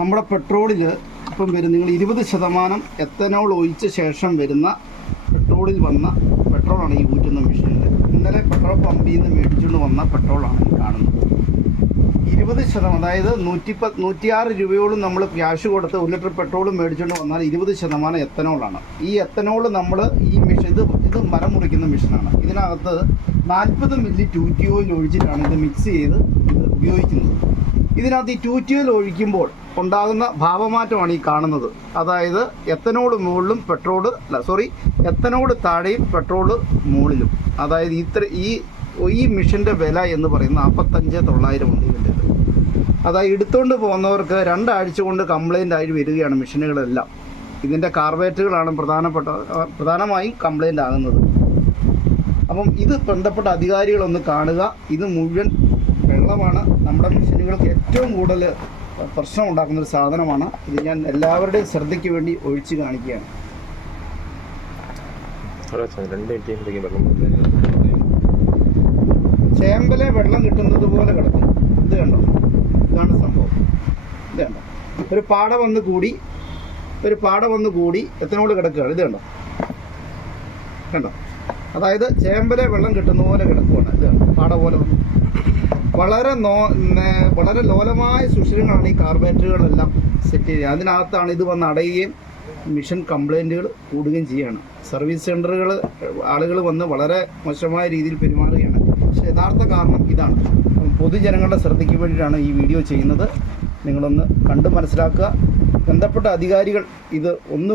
നമ്മുടെ പെട്രോളിൽ ഇപ്പം വരും നിങ്ങൾ 20% എത്തനോൾ ഒഴിച്ച ശേഷം വരുന്ന പെട്രോളിൽ വന്ന പെട്രോളാണ് ഈ ഊറ്റുന്ന മെഷീനിൽ. ഇന്നലെ പെട്രോൾ പമ്പിൽ നിന്ന് മേടിച്ചുകൊണ്ട് വന്ന പെട്രോളാണ് ഈ കാണുന്നത്. 20%, അതായത് 106 രൂപയോളം നമ്മൾ ക്യാഷ് കൊടുത്ത് 1 ലിറ്റർ പെട്രോൾ മേടിച്ചുകൊണ്ട് വന്നാൽ 20% എത്തനോളാണ്. ഈ എത്തനോൾ നമ്മൾ ഈ മെഷീൻ ഇത് മരം മുറിക്കുന്ന മെഷീനാണ്. ഇതിനകത്ത് 40 മില്ലി ടൂറ്റി ഓയിൽ ഒഴിച്ചിട്ടാണ് ഇത് മിക്സ് ചെയ്ത് ഇത് ഉപയോഗിക്കുന്നത്. ഇതിനകത്ത് ഈ ടൂറ്റി ഓയിൽ ഒഴിക്കുമ്പോൾ ഉണ്ടാകുന്ന ഭാവമാറ്റമാണ് ഈ കാണുന്നത്. അതായത് എത്തനോൾ മുകളിലും എത്തനോൾ താഴെയും പെട്രോൾ മുകളിലും. അതായത് ഈ മെഷീൻ്റെ വില എന്ന് പറയുന്നത് 45,900 ഉണ്ട് ഇതിൻ്റെ. അതായത് എടുത്തുകൊണ്ട് പോകുന്നവർക്ക് 2 ആഴ്ച കൊണ്ട് കംപ്ലൈൻ്റ് ആയി വരികയാണ് മെഷീനുകളെല്ലാം. ഇതിൻ്റെ കാർബേറ്റുകളാണ് പ്രധാനമായും കംപ്ലൈൻ്റ് ആകുന്നത്. അപ്പം ഇത് ബന്ധപ്പെട്ട അധികാരികളൊന്ന് കാണുക. ഇത് മുഴുവൻ വെള്ളമാണ്. നമ്മുടെ മെഷീനുകൾക്ക് ഏറ്റവും കൂടുതൽ പ്രശ്നം ഉണ്ടാക്കുന്നൊരു സാധനമാണ്. ഇത് ഞാൻ എല്ലാവരുടെയും ശ്രദ്ധയ്ക്ക് വേണ്ടി ഒഴിച്ച് കാണിക്കുകയാണ്. ചേമ്പലെ വെള്ളം കിട്ടുന്നത് പോലെ കിടക്കും. ഇത് കണ്ടോ, ഇതാണ് സംഭവം. ഇത് കണ്ടോ, ഒരു പാട വന്ന് കൂടി എത്തനോട് കിടക്കുകയാണ്. ഇത് കണ്ടോ, അതായത് ചേമ്പലെ വെള്ളം കിട്ടുന്ന പോലെ കിടക്കുകയാണ്. ഇത് കണ്ടോ, പാട പോലെ വന്നു. വളരെ ലോലമായ സുഷിരങ്ങളാണ് ഈ കാർബേറ്ററുകളെല്ലാം സെറ്റ് ചെയ്യുക. അതിനകത്താണ് ഇത് വന്ന് അടയുകയും മിഷൻ കംപ്ലൈൻറ്റുകൾ കൂടുകയും ചെയ്യുകയാണ്. സർവീസ് സെൻ്ററുകൾ ആളുകൾ വന്ന് വളരെ മോശമായ രീതിയിൽ പെരുമാറുകയാണ്. പക്ഷേ യഥാർത്ഥ കാരണം ഇതാണ്. പൊതുജനങ്ങളുടെ ശ്രദ്ധയ്ക്ക് വേണ്ടിയിട്ടാണ് ഈ വീഡിയോ ചെയ്യുന്നത്. നിങ്ങളൊന്ന് കണ്ട് മനസ്സിലാക്കുക. ബന്ധപ്പെട്ട അധികാരികൾ ഇത് ഒന്ന്